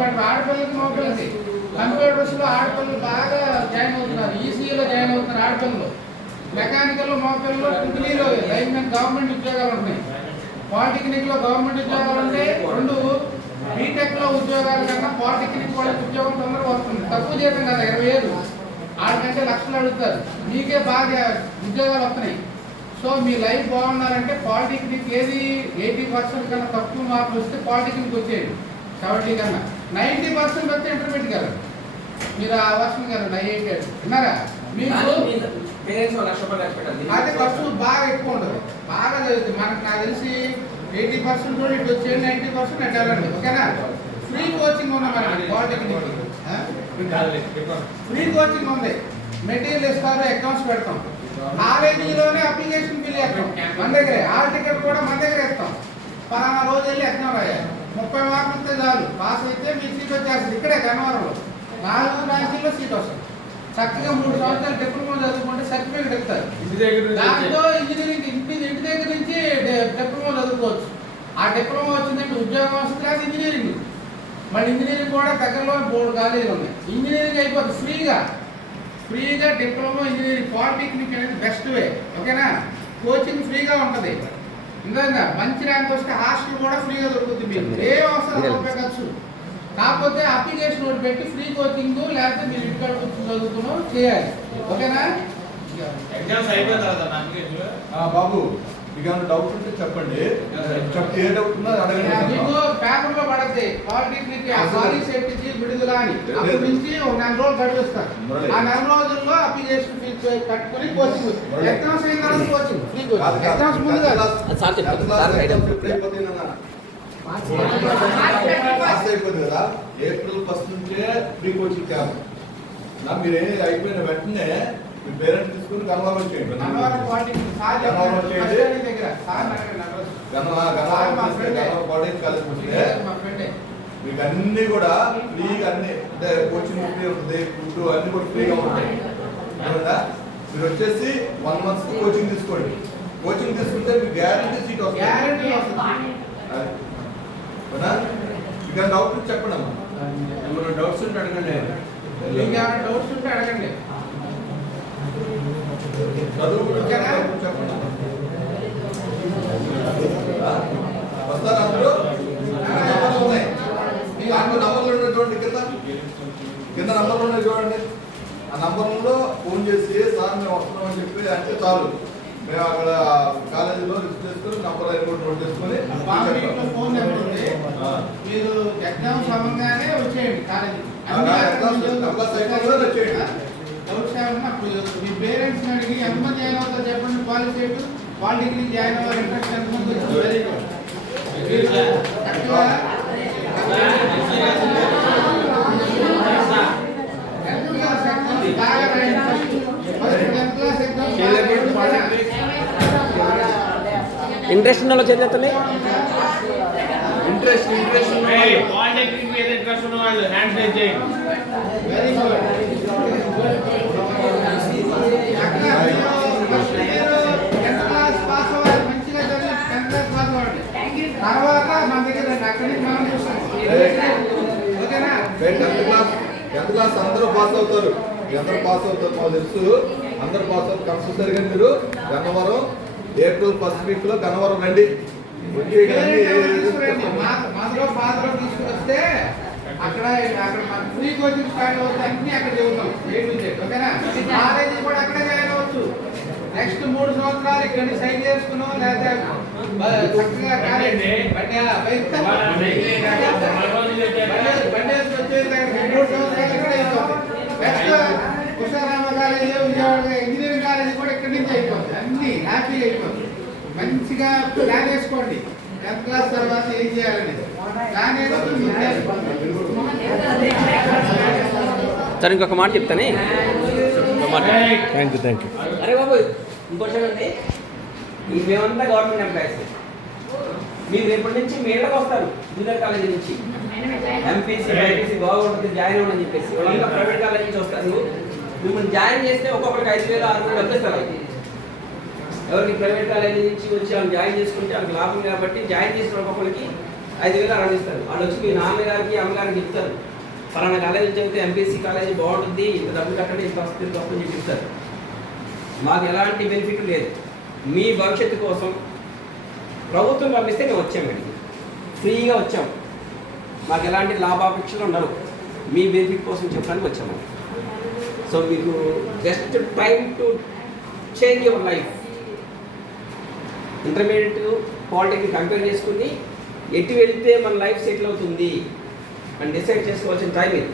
Department ఆడపిల్లలకి మగపిల్లలకి కంప్యూటర్స్లో ఆడపిల్లలు బాగా జాయిన్ అవుతున్నారు, ఈసీఈలో జాయిన్ అవుతున్నారు ఆడపిల్లలు, మెకానికల్లో మగపిల్లలు, ట్రిపులీలో లైన్మెన్ గవర్నమెంట్ ఉద్యోగాలు ఉన్నాయి, పాలిటెక్నిక్లో గవర్నమెంట్ ఉద్యోగాలు ఉంటాయి. రెండు బీటెక్లో ఉద్యోగాల కన్నా పాలిటెక్నిక్ వాళ్ళకి ఉద్యోగం తొందరగా వస్తుంది, తక్కువ జీతం కదా 20,000, ఆడికంటే లక్షలు అడుగుతారు, మీకే బాగా ఉద్యోగాలు వస్తున్నాయి. సో మీ లైఫ్ బాగున్నారంటే పాలిటెక్నిక్ ఏది 80% కన్నా తక్కువ మార్కులు వస్తే పాలిటెక్నిక్ వచ్చేది, 70 కన్నా 90% వస్తే ఇంటర్మీడియట్ గారు మీరు ఆ వర్షం గారు 98 విన్నారా. మీకు అదే ఖర్చు బాగా ఎక్కువ ఉండదు, బాగా చదువుతుంది. మనకు నాకు తెలిసి 80% కూడా ఇటు వచ్చేది, 90% అటు వెళ్ళండి, ఓకేనా. ఫ్రీ కోచింగ్ ఉన్నా మనకి పాలిటెక్నిక్, ఫ్రీ కోచింగ్ ఉంది, మెటీరియల్ ఇస్తారు, అకౌంట్స్ పెడతాం, కాలేజీలోనే అప్లికేషన్ ఫిల్ చేస్తాం మన దగ్గరే, హాల్ టికెట్ కూడా మన దగ్గర ఇస్తాం. పలానా రోజు వెళ్ళి ఎగ్జామ్ రాయాలి, 30 మార్కులు ఇస్తే చాలు, పాస్ అయితే మీకు సీట్ వచ్చేస్తుంది. ఇక్కడే గన్నవరంలో 4 బ్రాంచీల్లో సీట్ వస్తుంది. చక్కగా 3 సంవత్సరాలు డిప్లొమా చదువుకుంటే సర్టిఫికేట్ ఇస్తారు, దాంతో ఇంజనీరింగ్ ఇంటి దగ్గర నుంచి డిప్లొమా చదువుకోవచ్చు. ఆ డిప్లొమా వచ్చిందంటే ఉద్యోగం వస్తుంది, అది ఇంజనీరింగ్. మళ్ళీ ఇంజనీరింగ్ కూడా దగ్గరలో 3 కాలేజీలు ఉన్నాయి, ఇంజనీరింగ్ అయిపోతుంది ఫ్రీగా డిప్లొమా ఇంజనీరింగ్. పాలిటెక్నిక్ అనేది బెస్ట్ వే, ఓకేనా. కోచింగ్ ఫ్రీగా ఉంటుంది, ఇంకా మంచి ర్యాంక్ వస్తే హాస్టల్ కూడా ఫ్రీగా దొరుకుతుంది, మీకు ఏ అవసరం ఉపయోగించు. కాకపోతే అప్లికేషన్ ఒకటి పెట్టి ఫ్రీ కోచింగ్ లేకపోతే మీరు ఇంటికాడ కూర్చొని చదువుకున్నాం చేయాలి, ఓకేనా. ఎగ్జామ్స్ అయిపోయిన తర్వాత బాబు మీకు ఏమైనా డౌట్ ఉంటే చెప్పండి, ఏ డౌట్ ఉన్నా అడగండి. మీకు పేపర్లో పడద్ది పాలిటెక్నిక్ సేఫ్టీ విడుదల అని, అప్పటి నుంచి ఒక 4 రోజులు గడిపిస్తారు. ఆ 4 రోజుల్లో అప్లికేషన్ ఫీజు కట్టుకుని కోచింగ్, ఎగ్జామ్స్ అయిన తర్వాత కోచింగ్ ఫ్రీ కోచింగ్, ఎగ్జామ్స్ ముందు అయిపోతుంది కదా. ఏప్రిల్ 1 నుంచే ఫ్రీ కోచింగ్ క్యాంప్. మీరు అయిపోయిన వెంటనే మీ పేరెంట్స్ తీసుకుని గన్నవరం వచ్చేయండి, మీకు అన్ని కూడా ఫ్రీగా, అన్ని అంటే కోచింగ్ ఫ్రీ ఉంటుంది, ఫుడ్ అన్ని కూడా ఫ్రీగా ఉంటాయి. మీరు వచ్చేసి 1 month కోచింగ్ తీసుకోండి, కోచింగ్ తీసుకుంటే మీకు గ్యారంటీ సీట్ వస్తుంది. మీకు డౌట్ చెప్పండి అమ్మా, ఏమైనా డౌట్స్ ఉంటే అడగండి, డౌట్స్ ఉంటే అడగండి. చదువు చెప్పండి, వస్తారు అందరూ. ఉన్నాయి మీకు అన్ని నంబర్లు ఉన్నాయి చూడండి, కింద నంబర్లు ఉన్నాయి చూడండి. ఆ నంబర్లో ఫోన్ చేసి సార్ మేము వస్తున్నామని చెప్పి అంటే చాలు, మేము అక్కడ కాలేజీలో రిజిస్టర్ చేసుకుని నంబర్ అయిన కూడా నోట్ చేసుకుని ఫోన్ నెంబర్ ఉంది, మీరు ఎగ్జామ్స్ అవ్వగానే వచ్చేయండి కాలేజీ, వచ్చేయండి. మీ పేరెంట్స్ అడిగి ఎంతమంది జాయిన్ అవుతారు చెప్పండి, పాలిటెక్నిక్ జాయిన్ అవ్వాలి ఇంట్రెస్ట్ ఎంతమంది వచ్చింది. Very good. ఇంట్రెస్ట్ ఉన్న చదివేస్తానే ఇంట్రెస్ట్ పాలిటెక్నిక్ మీద ఇంట్రెస్ట్ ఉన్న వాళ్ళు హ్యాండ్ రైజ్ చేయండి. Very good. తర్వాత మన దగ్గర అక్కడికి మనం చూస్తాం, ఓకేనా. 10th క్లాస్ అందరూ పాస్ అవుతారు, అందరూ పాస్ అవుతారు, మాకు తెలుసు అందరూ పాస్ అవుతారు కంపల్సరీగా. మీరు గన్నవరం ఏప్రిల్ 1st week లో గన్నవరం రండి, మాదిలో ఫాదర్ తీసుకొస్తే అక్కడ మన ఫ్రీ కోచింగ్ స్టార్ట్ అవుతుంది, అన్ని అక్కడ చదువుతాం A to Z, ఓకేనా. కాలేజీ కూడా అక్కడే జాయిన్ అవ్వచ్చు. నెక్స్ట్ 3 సంవత్సరాలు ఇక్కడ సైన్ చేసుకున్నాం, లేదా చక్కగా కాలేజీ బండి వచ్చేది 3 సంవత్సరాలు ఇక్కడే అయిపోతుంది. Next Krishnarama college, Vijayawada engineering college కూడా ఇక్కడి నుంచి అయిపోతుంది, అన్ని హ్యాపీగా అయిపోతుంది. మంచిగా ప్లాన్ వేసుకోండి 10th క్లాస్ తర్వాత ఏం చేయాలని ప్లాన్ వేసుకుని. సార్ ఇంకొక మాట చెప్తానే. Thank you. అరే బాబు ఇంకోటి అండి, మేమంతా గవర్నమెంట్ ఎంప్లాయీస్, మీరు రేపటి నుంచి మీ ఇళ్ళకి వస్తారు జూనియర్ కాలేజీ నుంచి, ఎంపీసీ బైపీసీ బాగుంటుంది జాయిన్ అవ్వమని చెప్పేసి. వాళ్ళంతా ప్రైవేట్ కాలేజీ నుంచి వస్తారు, మిమ్మల్ని జాయిన్ చేస్తే ఒక్కొక్కరికి 5,000 6,000 వచ్చేస్తారు. ఎవరికి ప్రైవేట్ కాలేజీ నుంచి వచ్చి వాళ్ళు జాయిన్ చేసుకుంటే వాళ్ళకి లాభం కాబట్టి జాయిన్ చేసిన ఒక్కొక్కరికి 5,000 అరౌండ్ ఇస్తారు. వాళ్ళు వచ్చి మీ నాన్నగారికి అమ్మగారికి చెప్తారు, ఫలానా కాలేజీ చదివితే ఎంపీసీ కాలేజీ బాగుంటుంది, ఇంత డబ్బు కట్టండి, ఇంత వస్తుంది ఇంత వస్తుంది అని చెప్తారు. మాకు ఎలాంటి బెనిఫిట్ లేదు. మీ భవిష్యత్తు కోసం ప్రభుత్వం పంపిస్తే మేము వచ్చామండి, ఫ్రీగా వచ్చాం. మాకు ఎలాంటి లాభాపేక్షలు ఉండవు. మీ బెనిఫిట్ కోసం చెప్పడానికి వచ్చాము. సో మీకు just time to change your life. Intermediate polytechnic compare చేసుకుని ఎటు వెళ్తే మన లైఫ్ సెటిల్ అవుతుంది అని డిసైడ్ చేసుకోవాల్సిన టైం ఇది.